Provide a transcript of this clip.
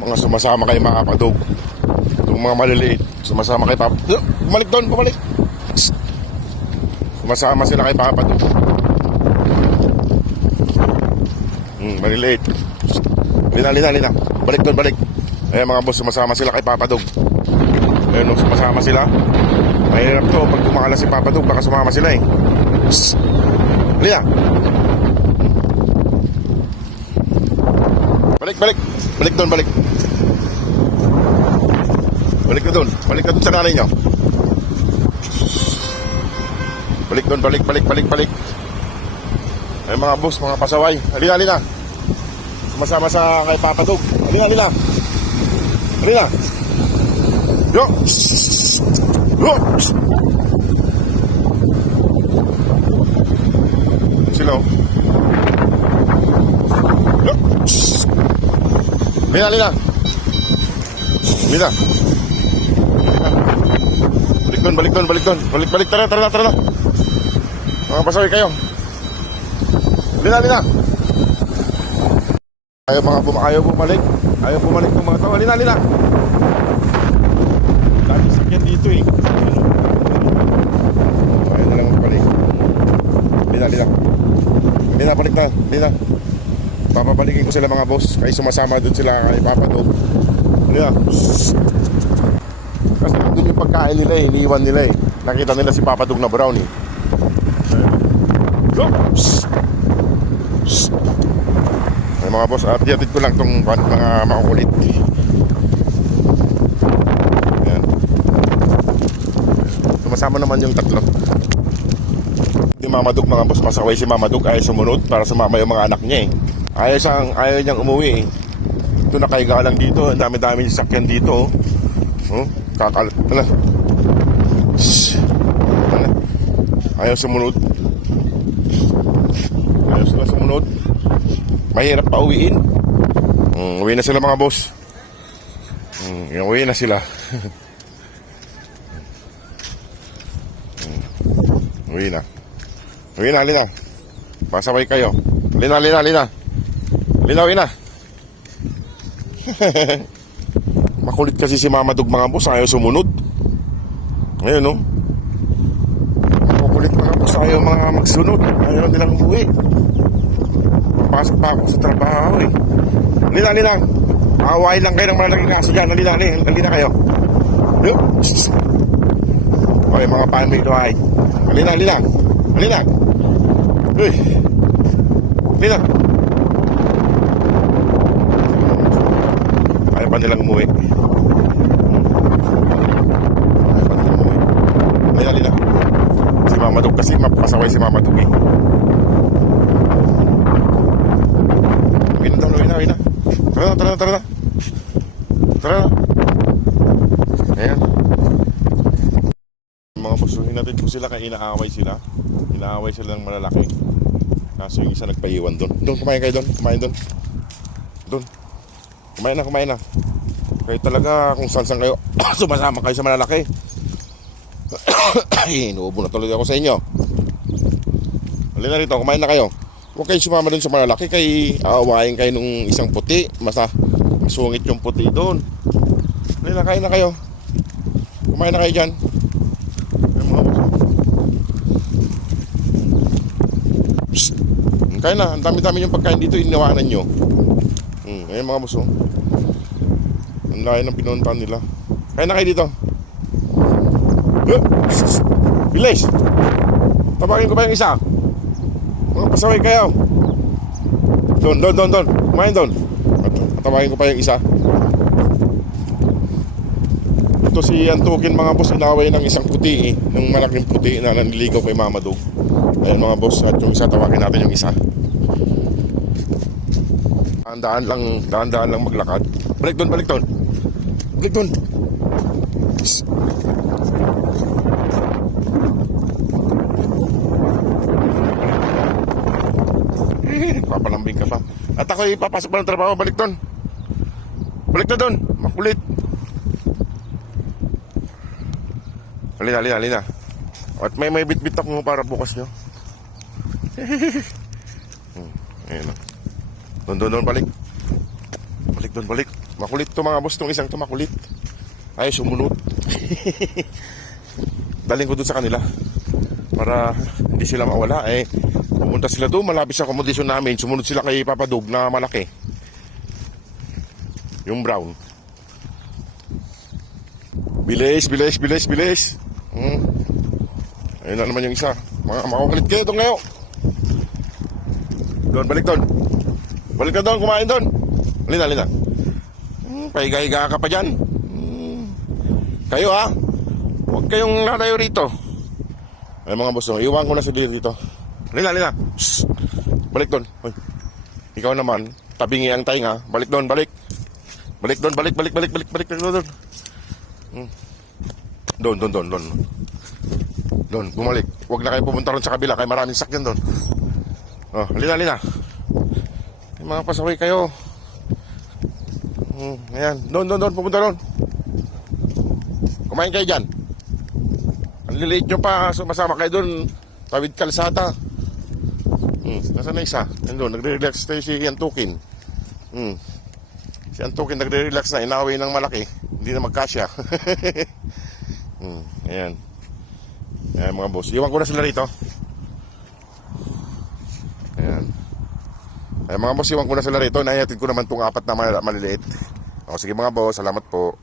mga sumasama kay mga padog. Itong mga maliliit, sumasama kay Papa. Bumalik doon, bumalik. Sumasama sila kay Papa Dog. Maliliit. Lina. Balik doon, balik. Ayan mga boss, sumasama sila kay Papa Dog. Ayan, sumasama sila. Mahirap to, pag tumakala si Papa Dog, baka sumama sila eh. Lina. Balik doon, balik. Balik ka doon sa nanay nyo. Balik doon, balik. Ay mga boss, mga pasaway. Halina. Sumasama sa kay Papa Dog. Halina. Yo. Sila. Yo. Halina. Balik doon. Balik, tara na. Mga pasaway kayo. Lina. Ayaw bumalik ng mga tao. Lina. Dami sakyan dito eh. Ayaw na lang magpalik. Lina, balik na. Lina. Papabalikin ko sila mga boss. Kaya sumasama doon sila kay Papa Dog. Lina. Kasi doon yung pagkain nila eh. Iniiwan nila eh. Nakita nila si Papa Dog na brown eh. Ay mga boss, updated ko lang tong mga makukulit. Ayan. Sumasama naman yung tatlo. Di Mama Dog mga boss, pasaway si Mama Dog. Ayaw sumunod para sumama yung mga anak niya eh. Ayaw niyang umuwi eh. Ito nakaiga lang dito. Ang dami-dami yung sakyan dito oh. Kakalat na. Ayaw sumunod. Mahirap pa uwiin. Uwi na sila mga boss. Uwi na sila. Uwi na, Lina. Pasaway kayo. Lina. Uwi na. Makulit kasi si Mama Dog mga boss. Ayaw sumunod. Ngayon no. Makulit mga boss. Ayaw mga magsunod. Ayaw nilang umuwi. Papasok pa ako sa trabaho eh. Lina. Awain lang kayo ng mga naging kaso dyan. Lina kayo. Okay, mga family to ay. Lina. Uy. Lina. Ayaw pa nilang umuwi. Lina. Si Mama Dog kasi mapasaway si Mama Dog eh. Uwi na. Tara na. Ayan. Mga busuhin natin po sila kaya inaaway sila ng malalaki. Kaso yung isa nagpaiwan doon. Kumain kayo doon. Doon. Kumain na. Kayo talaga kung saan kayo sumasama kayo sa malalaki. Inuubo na tuloy ako sa inyo. Halina rito, kumain na kayo. Huwag kayo sumama doon sa malalaki. Kay aawain kayo nung isang puti. Masungit yung puti doon. Halina, kain na kayo. Kumain na kayo dyan. Kain na, ang dami-dami yung pagkain dito. Iniwanan nyo. Ayan mga buso. Ang layo ng pinuntahan nila. Kain na kayo dito. Bilis. Tabagin ko pa yung isa. Mga pasaway kayo. Doon. Kumain doon. Tabagin ko pa yung isa. Ito si Antukin mga boss. Inaway ng isang puti eh. Ng malaking puti na naniligaw kay Mama Dog. Ayan mga boss. At yung isa, tawagin natin yung isa. Dahan-dahan lang maglakad. Balik doon. Papalambing ka pa. At ako ipapasok pa ng trabaho. Balik na doon. Makulit. Halina. At may bit-bit ako para bukas nyo. Ayan o. Doon, balik. Makulit to mga boss, tong isang to makulit. Ay, sumunod. Daling ko dun sa kanila para hindi sila mawala. Pumunta sila doon, malapit sa accommodation namin. Sumunod sila kay Papa Dog na malaki, yung brown. Bilis. Ayun na naman yung isa. Mga makukulit kayo doon ngayon. Doon, balik doon. Balik ka doon, kumain doon. Halina. Pahiga-higa ka pa dyan. Kayo ha, huwag kayong lalayo rito. Ay mga boss, iwan ko na sila dito. Halina. Shhh. Balik doon. Hoy. Ikaw naman, tabingi ang tainga. Balik doon. Balik doon. Doon, bumalik. Huwag na kayo pumunta ron sa kabila, kaya maraming sakyan doon. Oh, halina. Ay, mga pasaway kayo. Ayan, doon, pupunta doon. Kumain kayo dyan. Ang liliit nyo pa, sumasama kayo doon. Tawid kalsada. Nasaan na isa? Doon, nagre-relax tayo si Antukin. Si Antukin nagre-relax na, inaway ng malaki. Hindi na magkasya. Ayan. Ayan mga boss. Iwan ko na sila rito. Ayan. Ayan mga boss, iwan ko na sila rito. Nahihatid ko naman itong 4 na maliliit. O sige mga boss, salamat po.